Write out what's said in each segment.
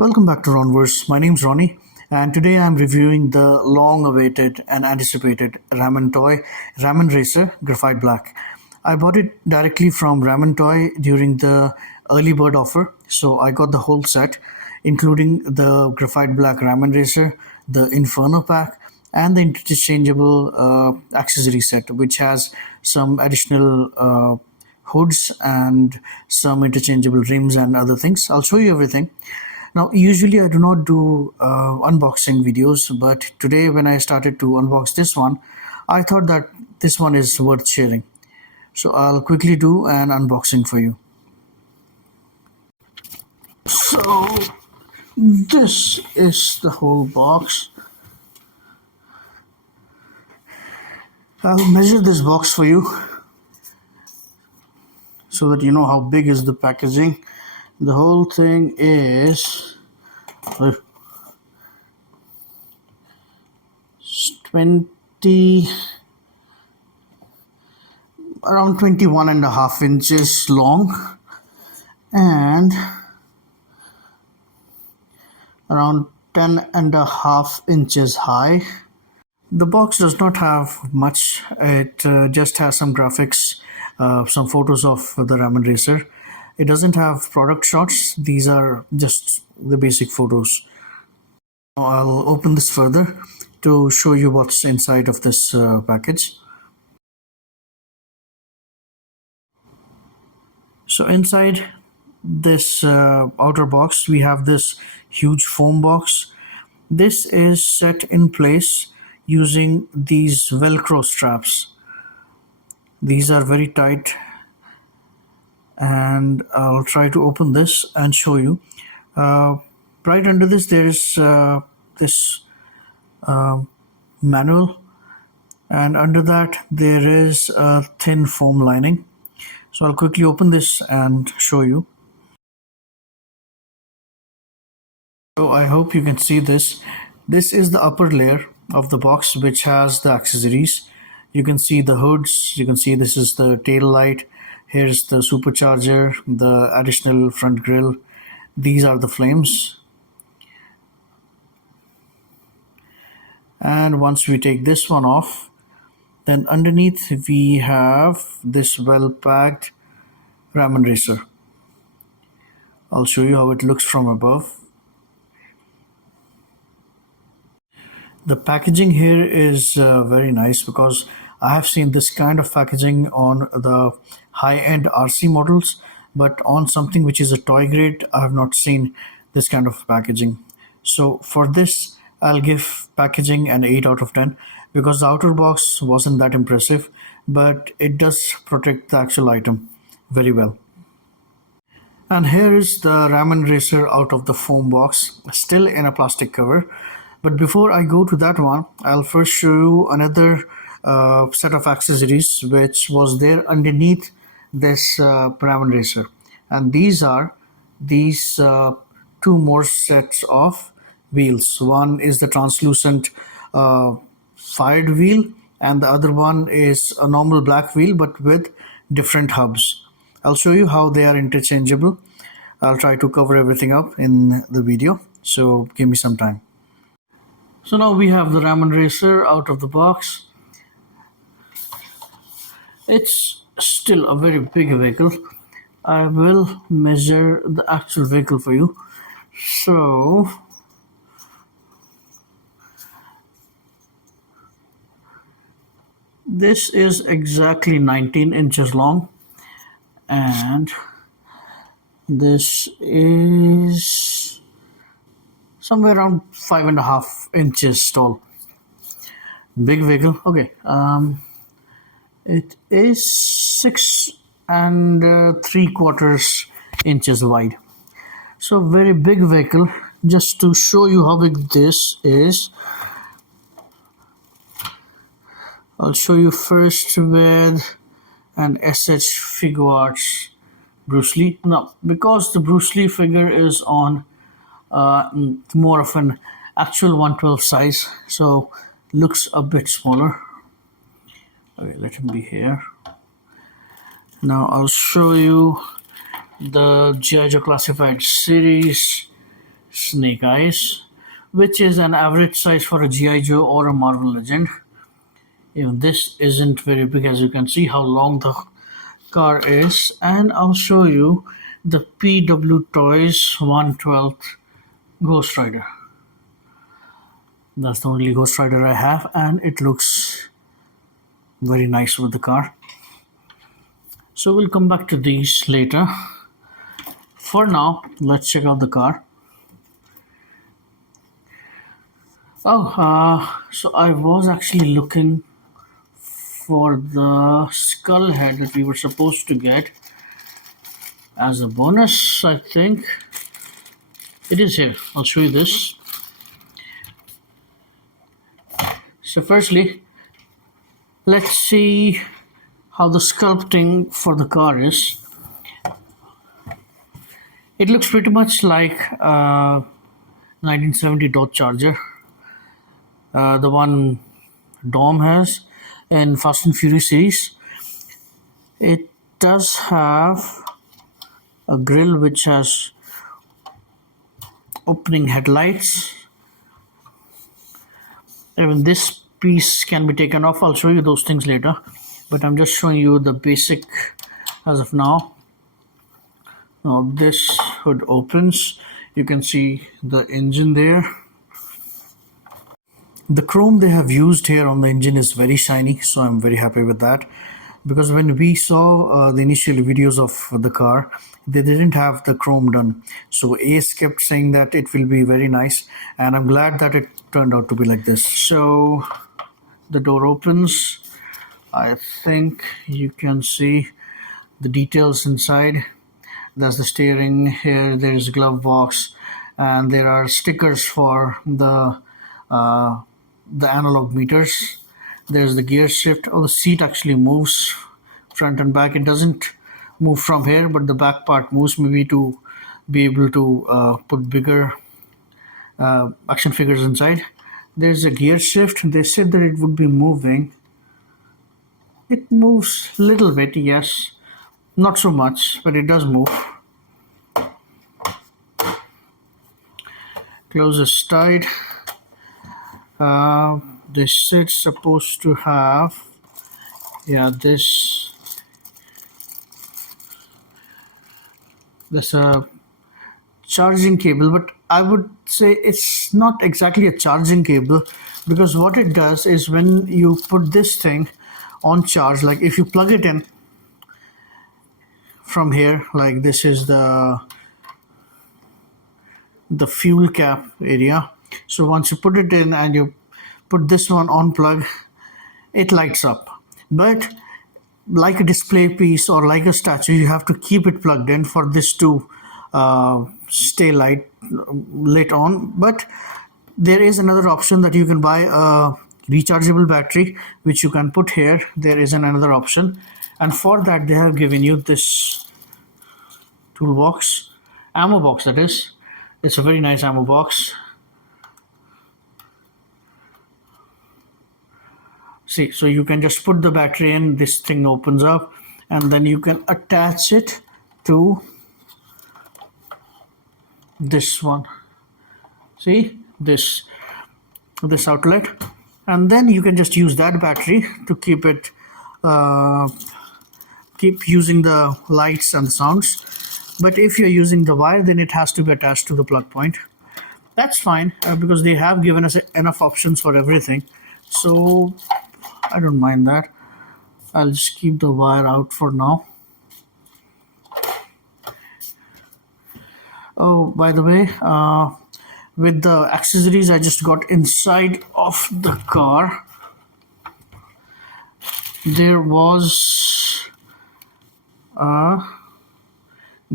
Welcome back to Ronverse. My name's Ronnie, and today I'm reviewing the long-awaited and anticipated ramen toy, Ramen Racer Graphite Black. I bought it directly from Ramen Toy during the early bird offer, so I got the whole set, including the Graphite Black Ramen Racer, the Inferno pack, and the interchangeable accessory set, which has some additional hoods and some interchangeable rims and other things. I'll show you everything. Now, usually I do not do unboxing videos, but today when I started to unbox this one, I thought that this one is worth sharing. So I'll quickly do an unboxing for you. So this is the whole box. I'll measure this box for you so that you know how big is the packaging. The whole thing is around 21.5 inches long and around 10.5 inches high. The box does not have much. It just has some graphics, some photos of the Ramen Racer. It doesn't have product shots. These are just the basic photos. Now I'll open this further to show you what's inside of this package. So inside this outer box, we have this huge foam box. This is set in place using these Velcro straps. These are very tight, and I'll try to open this and show you. Right under this there is this manual, and under that there is a thin foam lining. So I'll quickly open this and show you. So I hope you can see this. This is the upper layer of the box, which has the accessories. You can see the hoods, you can see this is the tail light. Here's the supercharger, the additional front grille. These are the flames. And once we take this one off, then underneath we have this well-packed Ramen Racer. I'll show you how it looks from above. The packaging here is very nice, because I have seen this kind of packaging on the high-end RC models, but on something which is a toy grade, I have not seen this kind of packaging. So for this, I'll give packaging an 8 out of 10, because the outer box wasn't that impressive, but it does protect the actual item very well. And here is the Ramen Racer out of the foam box, still in a plastic cover. But before I go to that one, I'll first show you another set of accessories which was there underneath this Ramen Racer, and these are these two more sets of wheels. One is the translucent fired wheel, and the other one is a normal black wheel but with different hubs. I'll show you how they are interchangeable. I'll try to cover everything up in the video, so give me some time. So now we have the Ramen Racer out of the box. It's still a very big vehicle. I will measure the actual vehicle for you. So this is exactly 19 inches long, and this is somewhere around 5.5 inches tall. Big vehicle. Okay. It is 6.75 inches wide. So very big vehicle. Just to show you how big this is, I'll show you first with an SH Figure Arts Bruce Lee. Now, because the Bruce Lee figure is on more of an actual 1/12 size, so looks a bit smaller. Okay, let him be here. Now I'll show you the G.I. Joe Classified series Snake Eyes, which is an average size for a GI Joe or a Marvel Legend. Even this isn't very big, as you can see how long the car is. And I'll show you the PW Toys 1/12 Ghost Rider. That's the only Ghost Rider I have, and it looks very nice with the car. So we'll come back to these later. For now, let's check out the car. So I was actually looking for the skull head that we were supposed to get as a bonus. I think it is here. I'll show you this. So firstly, let's see how the sculpting for the car is. It looks pretty much like 1970 Dodge Charger, the one Dom has in Fast and Furious series. It does have a grille which has opening headlights. Even this piece can be taken off. I'll show you those things later, but I'm just showing you the basic as of now. Now this hood opens. You can see the engine there. The chrome they have used here on the engine is very shiny, so I'm very happy with that, because when we saw the initial videos of the car, they didn't have the chrome done. So Ace kept saying that it will be very nice, and I'm glad that it turned out to be like this. So the door opens. I think you can see the details inside. There's the steering here, there's a glove box, and there are stickers for the analog meters. There's the gear shift. Oh, the seat actually moves front and back. It doesn't move from here, but the back part moves, maybe to be able to put bigger action figures inside. There's a gear shift. They said that it would be moving. It moves a little bit, yes, not so much, but it does move. Closes tight. This is supposed to have, this a charging cable, but I would say it's not exactly a charging cable, because what it does is when you put this thing on charge, like if you plug it in from here, like this is the fuel cap area. So once you put it in and you put this one on plug, it lights up. But like a display piece or like a statue, you have to keep it plugged in for this to stay lit on. But there is another option that you can buy a rechargeable battery, which you can put here. There is another option, and for that they have given you this toolbox, ammo box that is. It's a very nice ammo box. See, so you can just put the battery in, this thing opens up, and then you can attach it to this one. See, this outlet, and then you can just use that battery to keep it keep using the lights and the sounds. But if you're using the wire, then it has to be attached to the plug point. That's fine, because they have given us enough options for everything, so I don't mind that. I'll just keep the wire out for now. Oh, by the way, with the accessories I just got inside of the car, there was a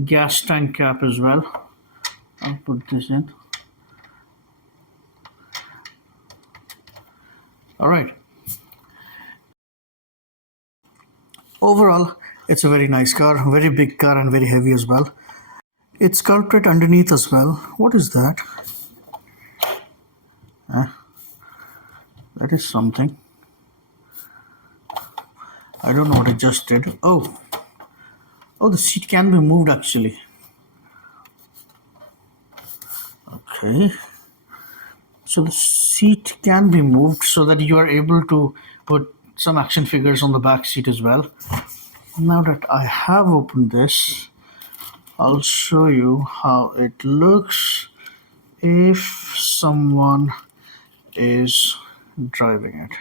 gas tank cap as well. I'll put this in. All right. Overall, it's a very nice car, very big car, and very heavy as well. It's sculpted underneath as well. What is that? That is something. I don't know what it just did. Oh, the seat can be moved actually. Okay, so the seat can be moved so that you are able to put some action figures on the back seat as well. Now that I have opened this, I'll show you how it looks if someone is driving it.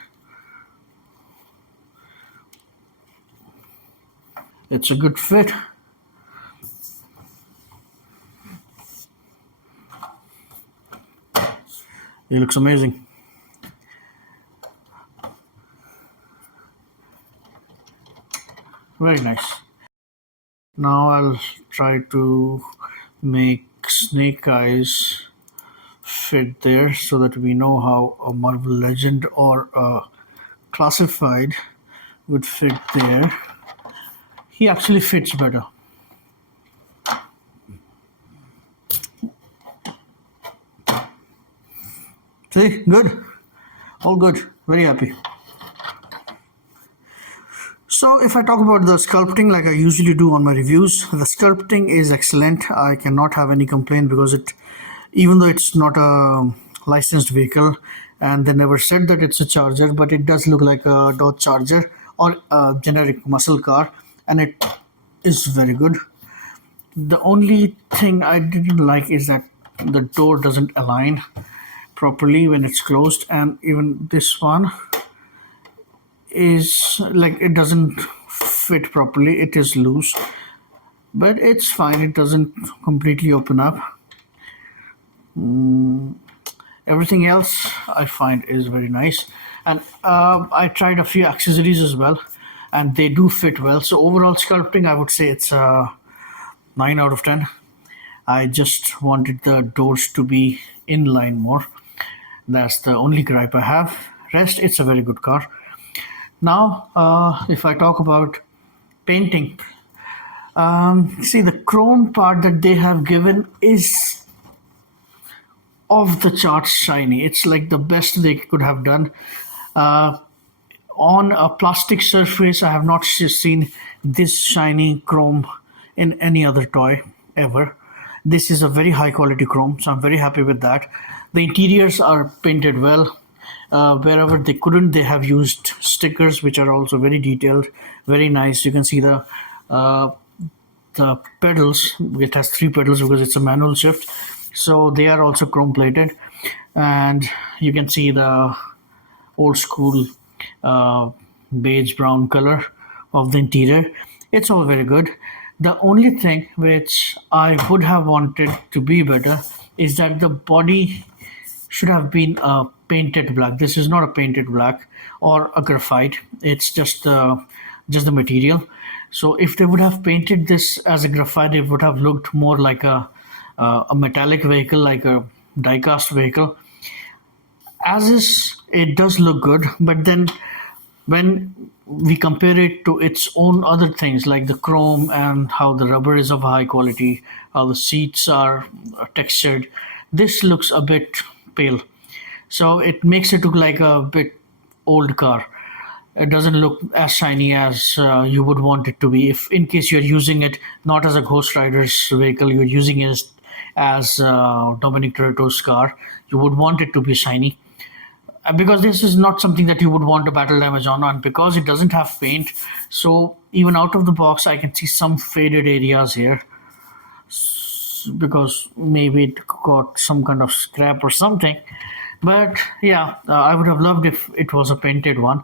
It's a good fit. It looks amazing. Very nice. Now I'll try to make snake eyes fit there so that we know how a Marvel Legend or a classified would fit there. He actually fits better. See, good. All good. Very happy. So if I talk about the sculpting like I usually do on my reviews, the sculpting is excellent. I cannot have any complaint because even though it's not a licensed vehicle and they never said that it's a Charger, but it does look like a Dodge Charger or a generic muscle car, and it is very good. The only thing I didn't like is that the door doesn't align properly when it's closed, and even this one is like it doesn't fit properly. It is loose, but it's fine. It doesn't completely open up. Everything else I find is very nice, and I tried a few accessories as well, and they do fit well. So overall sculpting, I would say it's a 9 out of 10. I just wanted the doors to be in line more. That's the only gripe I have. Rest, it's a very good car. Now, if I talk about painting, see the chrome part that they have given is off the charts shiny. It's like the best they could have done. On a plastic surface, I have not seen this shiny chrome in any other toy ever. This is a very high quality chrome, so I'm very happy with that. The interiors are painted well. Wherever they couldn't, they have used stickers, which are also very detailed, very nice. You can see the pedals. It has 3 pedals because it's a manual shift, so they are also chrome plated, and you can see the old school beige brown color of the interior. It's all very good. The only thing which I would have wanted to be better is that the body should have been painted black. This is not a painted black or a graphite. It's just the material. So if they would have painted this as a graphite, it would have looked more like a metallic vehicle, like a die-cast vehicle. As is, it does look good, but then when we compare it to its own other things like the chrome and how the rubber is of high quality, how the seats are textured, this looks a bit pale. So it makes it look like a bit old car. It doesn't look as shiny as you would want it to be. If in case you're using it not as a Ghost Rider's vehicle, you're using it as Dominic Toretto's car, you would want it to be shiny. Because this is not something that you would want a battle damage on, and because it doesn't have paint, so even out of the box I can see some faded areas here because maybe it got some kind of scrap or something. But yeah, I would have loved if it was a painted one.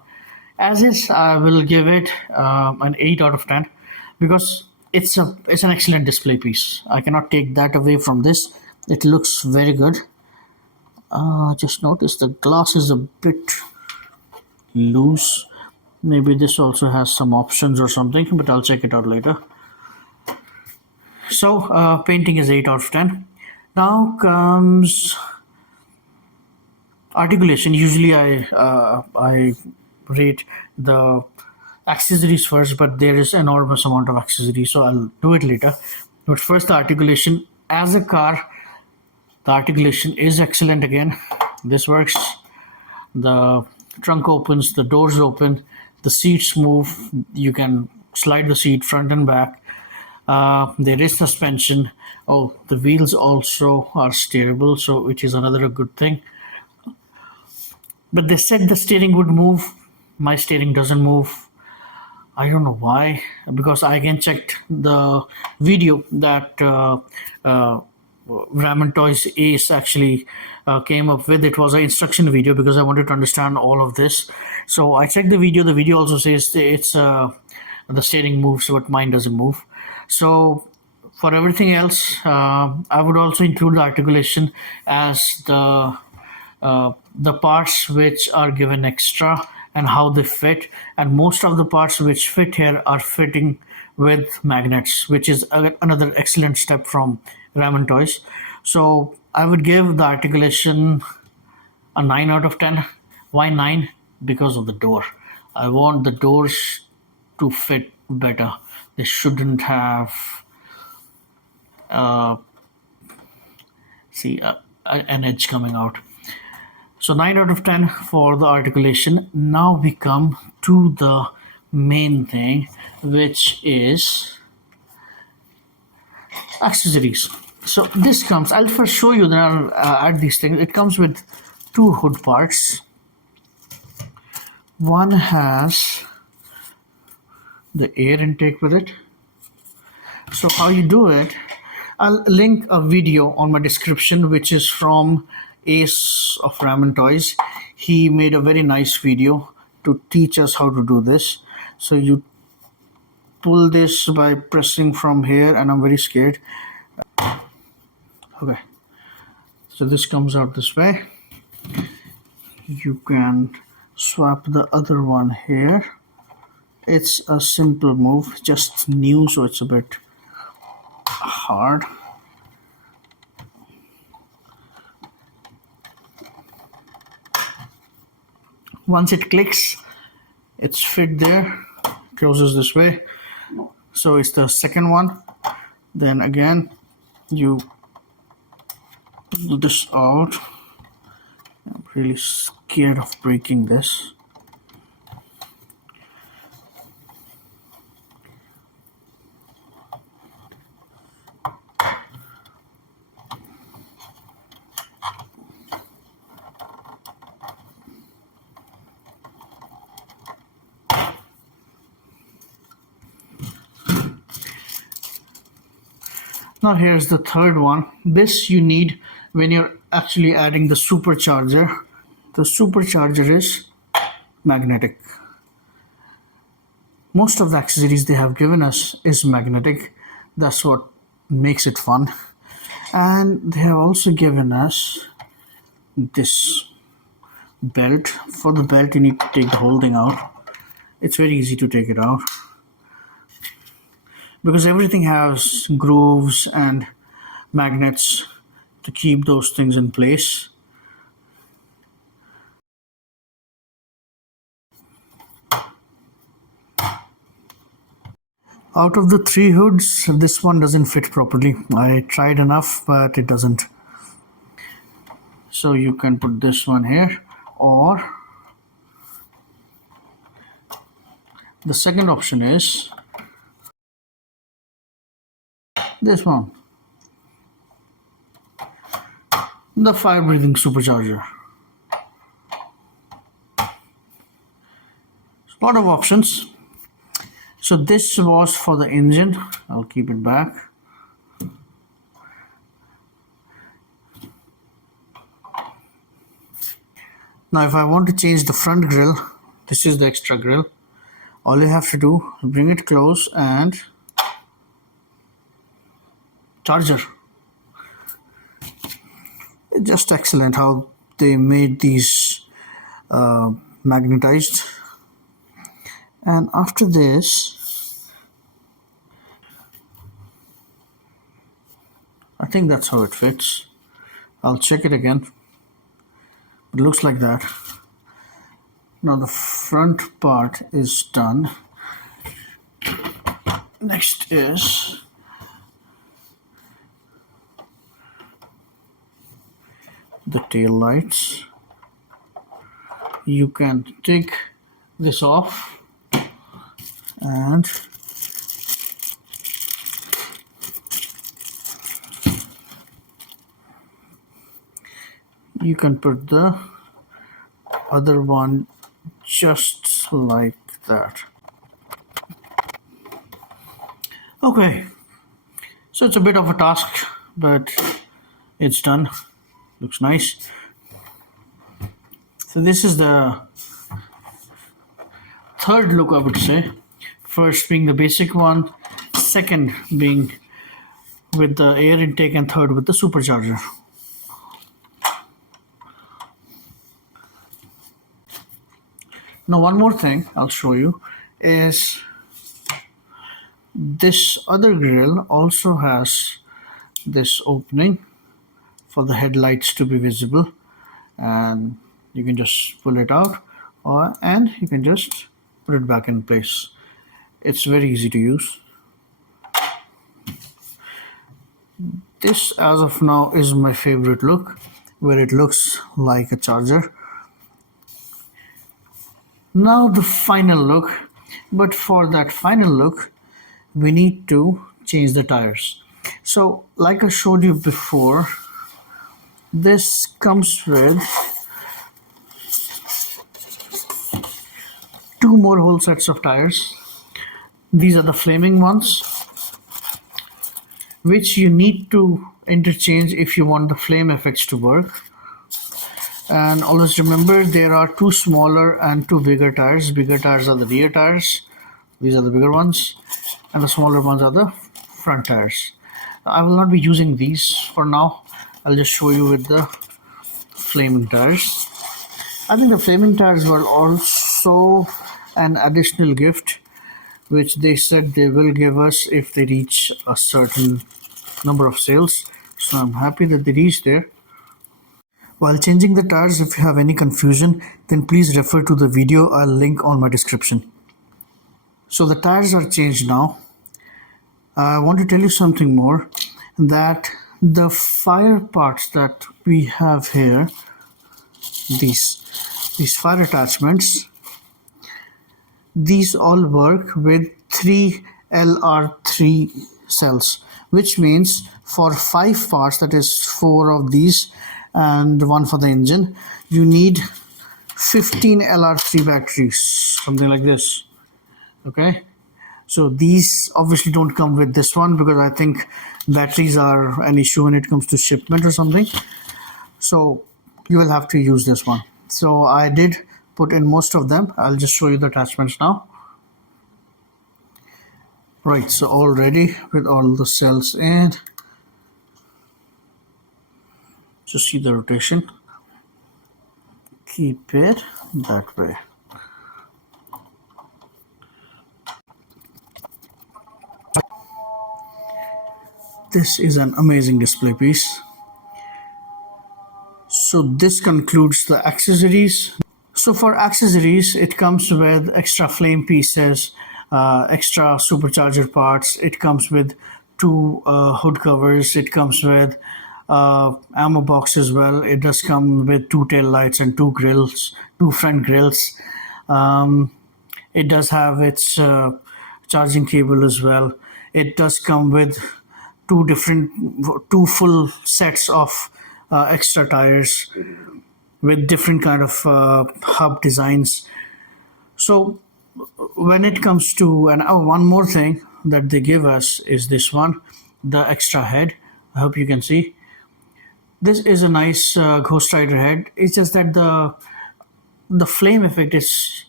As is, I will give it an 8 out of 10 because it's an excellent display piece. I cannot take that away from this. It looks very good. Just notice the glass is a bit loose. Maybe this also has some options or something, but I'll check it out later. So painting is 8 out of 10. Now comes articulation. Usually I rate the accessories first, but there is enormous amount of accessories, so I'll do it later. But first, the articulation. As a car, the articulation is excellent again. This works. The trunk opens, the doors open, the seats move. You can slide the seat front and back. There is suspension. Oh, the wheels also are steerable, so which is another good thing. But they said the steering would move. My steering doesn't move. I don't know why, because I again checked the video that Ramen Toys Ace actually came up with. It was an instruction video because I wanted to understand all of this. So I checked the video. The video also says it's the steering moves, but mine doesn't move. So for everything else, I would also include the articulation as the parts which are given extra and how they fit, and most of the parts which fit here are fitting with magnets, which is another excellent step from Ramen Toys. So I would give the articulation a 9 out of 10. Why 9? Because of the door. I want the doors to fit better. They shouldn't have an edge coming out. So 9 out of 10 for the articulation. Now we come to the main thing, which is accessories. So this comes, I'll first show you, then I'll add these things. It comes with two hood parts. One has the air intake with it. So how you do it, I'll link a video on my description, which is from Ace of Ramen Toys. He made a very nice video to teach us how to do this. So you pull this by pressing from here, and I'm very scared. Okay, so this comes out this way. You can swap the other one here. It's a simple move, just new, so it's a bit hard. Once it clicks, it's fit there, closes this way. So it's the second one. Then again, you pull this out. I'm really scared of breaking this. Now here's the third one. This you need when you're actually adding the supercharger. The supercharger is magnetic. Most of the accessories they have given us is magnetic. That's what makes it fun. And they have also given us this belt. For the belt you need to take the whole thing out. It's very easy to take it out, because everything has grooves and magnets to keep those things in place. Out of the three hoods, this one doesn't fit properly. I tried enough, but it doesn't. So you can put this one here, or the second option is this one, the fire breathing supercharger. A lot of options. So this was for the engine. I'll keep it back. Now if I want to change the front grille, this is the extra grille. All you have to do is bring it close and charger. It's just excellent how they made these magnetized. And after this, I think that's how it fits. I'll check it again. It looks like that. Now the front part is done. Next is the tail lights. You can take this off and You can put the other one just like that. Okay, so it's a bit of a task, but it's done. Looks nice. So this is the third look, I would say. First being the basic one, second being with the air intake, and third with the supercharger. Now one more thing I'll show you is this other grill also has this opening for the headlights to be visible, and you can just pull it out, and you can just put it back in place. It's very easy to use. This as of now is my favorite look, where it looks like a charger. Now the final look, but for that final look we need to change the tires. So like I showed you before, this comes with two more whole sets of tires. These are the flaming ones, which you need to interchange if you want the flame effects to work. And always remember, there are two smaller and two bigger tires. Bigger tires are the rear tires, these are the bigger ones, and the smaller ones are the front tires. I will not be using these for now. I'll just show you with the flaming tires. I think the flaming tires were also an additional gift which they said they will give us if they reach a certain number of sales. So I'm happy that they reached there. While changing the tires, if you have any confusion, then please refer to the video I'll link on my description. So the tires are changed now. I want to tell you something more, that the fire parts that we have here, these fire attachments, these all work with 3 LR3 cells, which means for 5 parts, that is 4 of these and 1 for the engine, you need 15 LR3 batteries, something like this. Okay, so these obviously don't come with this one because I think batteries are an issue when it comes to shipment or something, so you will have to use this one. So I did put in most of them. I'll just show you the attachments now. Right, so all ready with all the cells in. Just see the rotation. Keep it that way. This is an amazing display piece. So this concludes the accessories. So for accessories, it comes with extra flame pieces, extra supercharger parts. It comes with 2 hood covers. It comes with ammo box as well. It does come with 2 tail lights and 2 grills, 2 front grills. It does have its charging cable as well. It does come with 2 full sets of extra tires with different kind of hub designs. So when it comes to, and one more thing that they give us is this one, the extra head. I hope you can see. This is a nice Ghost Rider head. It's just that the flame effect is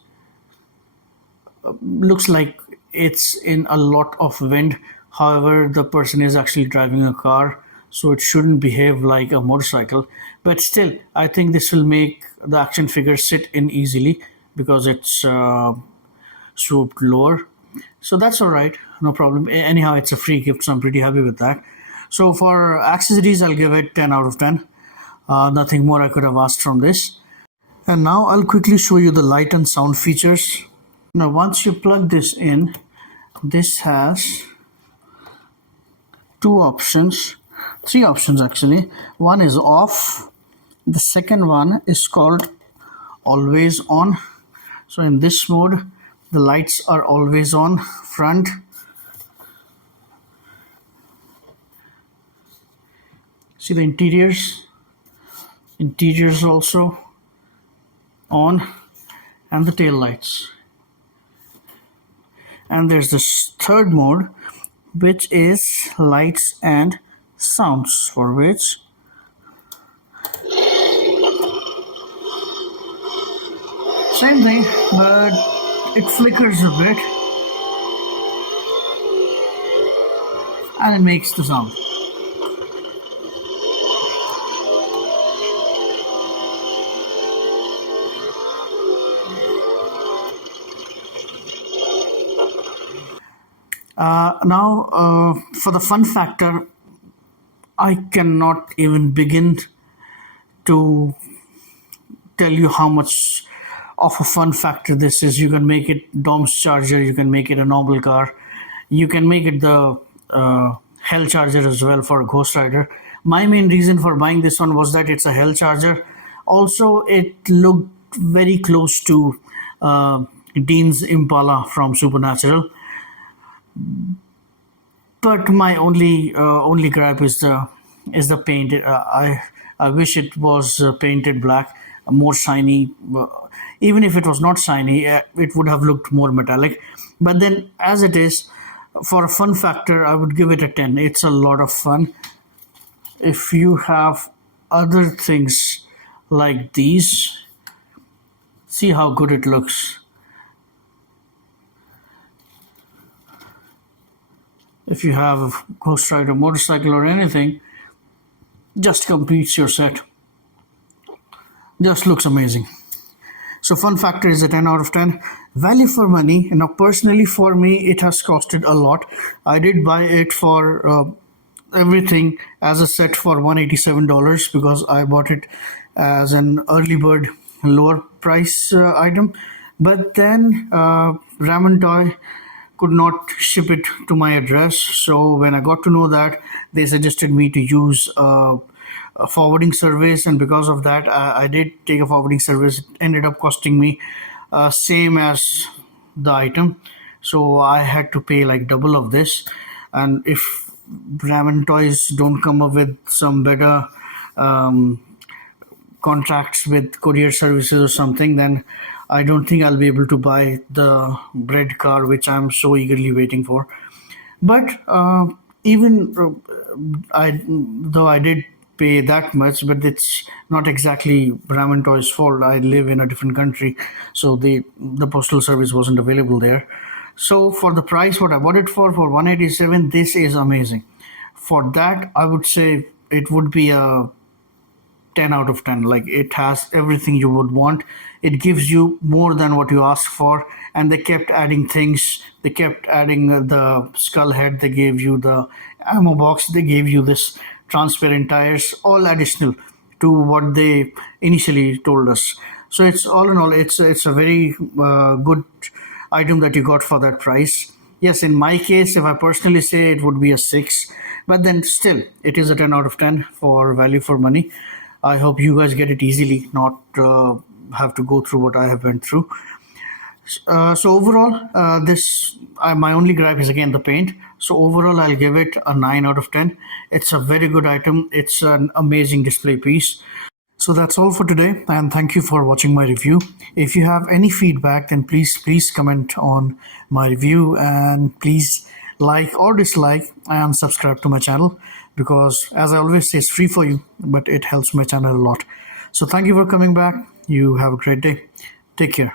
looks like it's in a lot of wind. However, the person is actually driving a car, so it shouldn't behave like a motorcycle. But still, I think this will make the action figure sit in easily because it's swooped lower. So that's all right, no problem. Anyhow, it's a free gift, so I'm pretty happy with that. So for accessories, I'll give it 10 out of 10. Nothing more I could have asked from this. And now I'll quickly show you the light and sound features. Now once you plug this in, this has 3 options actually. One is off. The second one is called always on. So in this mode, the lights are always on front. See the interiors. interiors also on, and the tail lights. And there's this third mode, which is lights and sounds, for which same thing, but it flickers a bit and it makes the sound. Now, for the fun factor, I cannot even begin to tell you how much of a fun factor this is. You can make it Dom's Charger, you can make it a normal car, you can make it the Hell Charger as well for a Ghost Rider. My main reason for buying this one was that it's a Hell Charger. Also, it looked very close to Dean's Impala from Supernatural. But my only gripe is the paint. I wish it was painted black, more shiny. Even if it was not shiny, it would have looked more metallic. But then, as it is, for a fun factor, I would give it a 10. It's a lot of fun. If you have other things like these, see how good it looks. If you have a Ghost Rider motorcycle or anything, just completes your set. Just looks amazing. So fun factor is a 10 out of 10. Value for money. Now personally for me, it has costed a lot. I did buy it for everything as a set for $187 because I bought it as an early bird lower price item. But then Ramen Toy could not ship it to my address. So when I got to know that, they suggested me to use a forwarding service, and because of that, I did take a forwarding service. It ended up costing me same as the item, so I had to pay like double of this. And if Ramen Toys don't come up with some better contracts with courier services or something, then I don't think I'll be able to buy the bread car which I'm so eagerly waiting for. But even though I did pay that much, but it's not exactly Ramen Toys' fault. I live in a different country, so the postal service wasn't available there. So for the price what I bought it for 187, this is amazing. For that, I would say it would be a 10 out of 10. Like, it has everything you would want. It gives you more than what you asked for, and they kept adding things. They kept adding the skull head, they gave you the ammo box, they gave you this transparent tires, all additional to what they initially told us. So it's all in all, it's a very good item that you got for that price. Yes, in my case, if I personally say, it would be a 6, but then still it is a 10 out of 10 for value for money. I hope you guys get it easily, not have to go through what I have went through. So overall, this my only gripe is again the paint. So overall, I'll give it a 9 out of 10. It's a very good item. It's an amazing display piece. So that's all for today, and thank you for watching my review. If you have any feedback, then please comment on my review, and please like or dislike and subscribe to my channel, because as I always say, it's free for you, but it helps my channel a lot. So thank you for coming back. You have a great day. Take care.